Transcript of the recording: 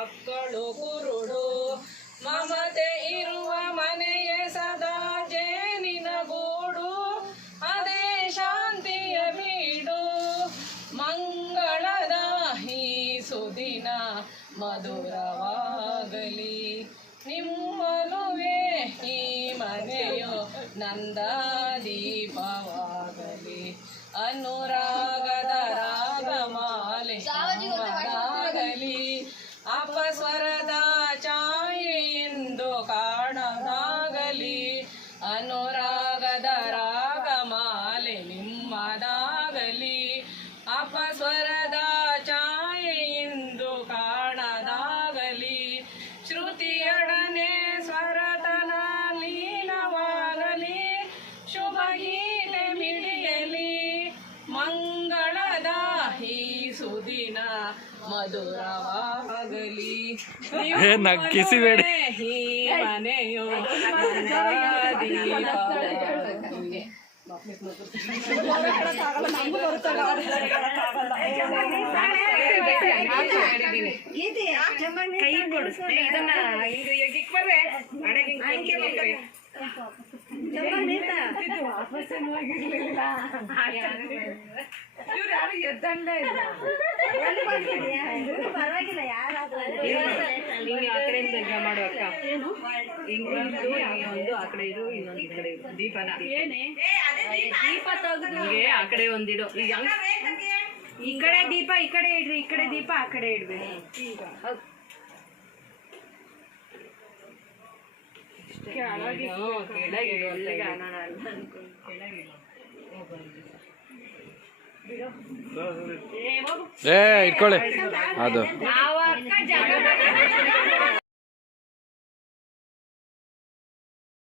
ಮಕ್ಕಳು ಗುರುಡು ಮಮತೆ ಇರುವ ಮನೆಯ ಸದಾ ಜೇನಿನ ಗೂಡು, ಅದೇ ಶಾಂತಿಯ ಬೀಡು. ಮಂಗಳದ ಈ ಸುದಿನ ಮಧುರವಾಗಲಿ. ನಿಮ್ಮನುವೆ ಈ ಮನೆಯು ನಂದ ದೀಪವಾಗಲಿ. ಅನುರಾಗದ Rapaz, só era ಮಧುರವಾಗಲಿ ಏ, ನಗ್ಗಿಸಿಬೇಡಿ. ಈ ಮನೆಯು ದೀಪವಾಗಲಿ. ಕೈ ಕೊಡು ಏ, ಇದನ್ನ ಹಿಂಗ್ ಈಗ ಇಕ್ ಬರ್ರೆ. ಹಣೆಗೆ ಹಿಂಗ್ ಕೈ ಇಕ್ರೆ. ಇವ್ರು ಯಾರು ಎದ್ದಂಡೇ ಇಲ್ಲ ಹಿಂಗೆ ಆ ಕಡೆ ತೆಗ್ಯ ಮಾಡು ಅಕ್ಕ. ಒಂದು ಒಂದು ಆ ಕಡೆ ಇರು ಇನ್ನೊಂದು ಈ ಕಡೆ ಇರು ದೀಪನ. ದೀಪ ಹಿಂಗೆ ಆ ಕಡೆ ಒಂದಿಡು. ಈಗ ಈ ಕಡೆ ದೀಪ ಈ ಕಡೆ ಇಡ್ರಿ ಈ ಕಡೆ ದೀಪ ಆ ಕಡೆ ಇಡ್ಬೇಕು. ಕೆಳಗಿಡು ಅಂತ ಹೇಳಿ. ಏ ಇಟ್ಕೊಳ್ಳಿ. ಅದು.